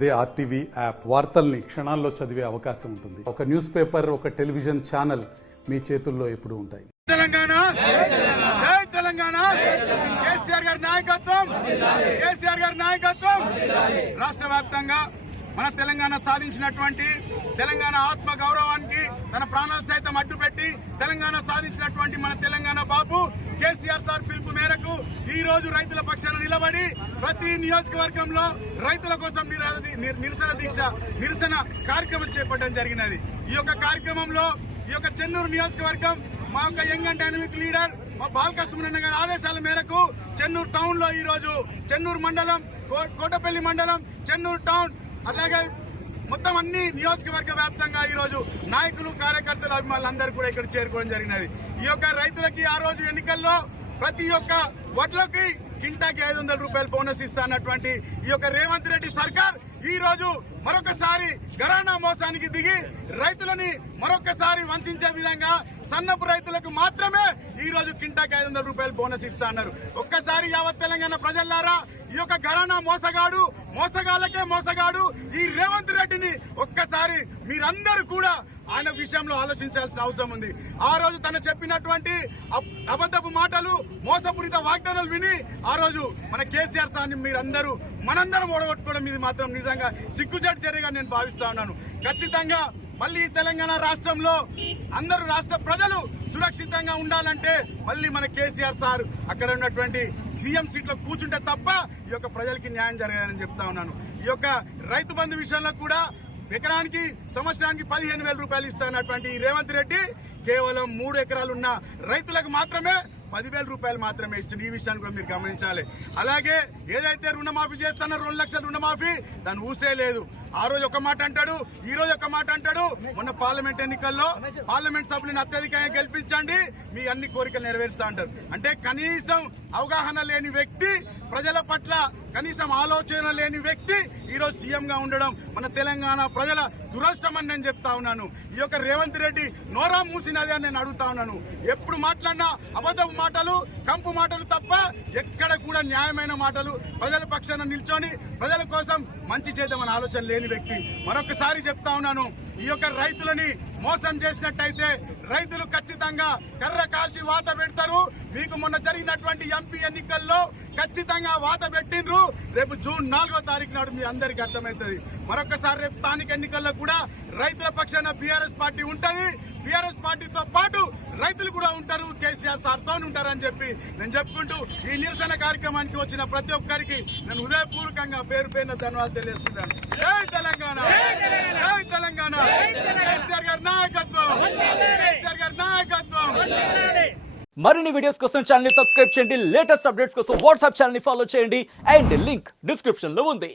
అదే RTV app వార్తల్ని క్షణాల్లో చదివే అవకాశం ఉంటుంది. ఒక న్యూస్ పేపర్, ఒక టెలివిజన్ ఛానల్ మీ చేతుల్లో ఎప్పుడూ ఉంటాయి. తెలంగాణ జై తెలంగాణ. కేసీఆర్ గారి నాయకత్వం, కేసీఆర్ గారి నాయకత్వం. రాష్ట్ర వ్యాప్తంగా మన తెలంగాణ సాధించినటువంటి తెలంగాణ ఆత్మ గౌరవానికి తన ప్రాణాలు సైతం అడ్డుపెట్టి తెలంగాణ సాధించినటువంటి మన తెలంగాణ బాబు కేసీఆర్ సార్ పిలుపు మేరకు ఈ రోజు రైతుల పక్షాన నిలబడి ప్రతి నియోజకవర్గంలో రైతుల కోసం నిరసన కార్యక్రమం చేపట్టడం జరిగినది. ఈ యొక్క కార్యక్రమంలో ఈ యొక్క చెన్నూరు నియోజకవర్గం మా యొక్క యంగ్ అండ్ డైనమిక్ లీడర్ మా బాల్క సుమనన్న గారి ఆదేశాల మేరకు చెన్నూరు టౌన్ లో ఈ రోజు చెన్నూరు మండలం, కోటపల్లి మండలం, చెన్నూరు టౌన్ అలాగే మొత్తం అన్ని నియోజకవర్గ వ్యాప్తంగా ఈ రోజు నాయకులు, కార్యకర్తలు, అభిమానులందరూ కూడా ఇక్కడ చేరుకోవడం జరిగినది. ఈ యొక్క రైతులకి ఆ రోజు ఎన్నికల్లో ప్రతి ఒక్క వడ్లకి కింటాకి 500 రూపాయలు బోనస్ ఇస్తా అన్నటువంటి ఈ యొక్క రేవంత్ రెడ్డి సర్కార్ ఈ రోజు మరొకసారి గరానా మోసానికి దిగి రైతులని మరొకసారి వంచే విధంగా సన్నపు రైతులకు మాత్రమే ఈ రోజు కింటాకి 500 రూపాయలు బోనస్ ఇస్తా అన్నారు. ఒక్కసారి యావత్ తెలంగాణ ప్రజలారా, ఈ యొక్క గరానా మోసగాడు, మోసగాళ్ళకే మోసగాడు ఈ రేవంత్ రెడ్డిని ఒక్కసారి మీరందరూ కూడా ఆయన విషయంలో ఆలోచించాల్సిన అవసరం ఉంది. ఆ రోజు తను చెప్పినటువంటి అబద్ధపు మాటలు, మోసపూరిత వాగ్దానాలు విని ఆ రోజు మన కేసీఆర్ సార్ని మీరందరూ మనందరం ఓడగొట్టుకోవడం ఇది మాత్రం నిజంగా సిగ్గుచేటు చర్యగా నేను భావిస్తా ఉన్నాను. ఖచ్చితంగా మళ్ళీ తెలంగాణ రాష్ట్రంలో అందరూ రాష్ట్ర ప్రజలు సురక్షితంగా ఉండాలంటే మళ్ళీ మన కేసీఆర్ సార్ అక్కడ ఉన్నటువంటి సీఎం సీట్లో కూర్చుంటే తప్ప ఈ యొక్క ప్రజలకి న్యాయం జరగదని చెప్తా ఉన్నాను. ఈ యొక్క రైతు బంధు విషయంలో కూడా ఎకరానికి సంవత్సరానికి 15,000 రూపాయలు ఇస్తానటువంటి ఈ రేవంత్ రెడ్డి కేవలం 3 ఎకరాలు ఉన్న రైతులకు మాత్రమే 10,000 రూపాయలు మాత్రమే ఇచ్చింది. ఈ విషయాన్ని కూడా మీరు గమనించాలి. అలాగే ఏదైతే రుణమాఫీ చేస్తున్నారో 2 లక్షల రుణమాఫీ, దాన్ని ఊసే లేదు. ఆ రోజు ఒక మాట అంటాడు, ఈ రోజు ఒక మాట అంటాడు. మొన్న పార్లమెంట్ ఎన్నికల్లో పార్లమెంట్ సభ్యులను అత్యధికంగా గెలిపించండి, మీ అన్ని కోరికలు నెరవేరుస్తా అంటారు. అంటే కనీసం అవగాహన లేని వ్యక్తి, ప్రజల పట్ల కనీసం ఆలోచన లేని వ్యక్తి ఈ రోజు సీఎం గా ఉండడం మన తెలంగాణ ప్రజల దురదృష్టం అని నేను చెప్తా ఉన్నాను. ఈ యొక్క రేవంత్ రెడ్డి నోరా మూసినది అని నేను అడుగుతా ఉన్నాను. ఎప్పుడు మాట్లాడినా అబద్ధపు మాటలు, కంపు మాటలు తప్ప ఎక్కడ కూడా న్యాయమైన మాటలు, ప్రజల పక్షాన నిల్చొని ప్రజల కోసం మంచి చేద్దామని ఆలోచన లేని వ్యక్తి. మరొకసారి చెప్తా ఉన్నాను, ఈ యొక్క రైతులని మోసం చేసినట్టయితే రైతులు ఖచ్చితంగా కర్ర కాల్చి వాత పెడతారు. మీకు మొన్న జరిగినటువంటి ఎంపీ ఎన్నికల్లో ఖచ్చితంగా వాత పెట్టిండ్రు. రేపు జూన్ 4వ తారీఖు నాడు మీ అందరికీ అర్థమవుతుంది. మరొకసారి రేపు స్థానిక ఎన్నికల్లో కూడా రైతుల పక్షాన బీఆర్ఎస్ పార్టీ ఉంటది. బీఆర్ఎస్ పార్టీతో పాటు రైతులు కూడా ఉంటారు, కేసీఆర్ సార్తో ఉంటారని చెప్పి నేను చెప్పుకుంటూ ఈ నిరసన కార్యక్రమానికి వచ్చిన ప్రతి ఒక్కరికి నేను హృదయపూర్వకంగా పేరు పేరున ధన్యవాదాలు తెలియజేసుకుంటాను. జై తెలంగాణ, జై తెలంగాణ. కేసీఆర్ గారి నాయకత్వం, కేసీఆర్ గారి నాయకత్వం. మరిన్ని వీడియోస్ కోసం ఛానల్ ని సబ్స్క్రైబ్ చేయండి. లేటెస్ట్ అప్డేట్స్ కోసం వాట్సాప్ ఛానల్ ని ఫాలో చేయండి. అండ్ లింక్ డిస్క్రిప్షన్ లో ఉంది.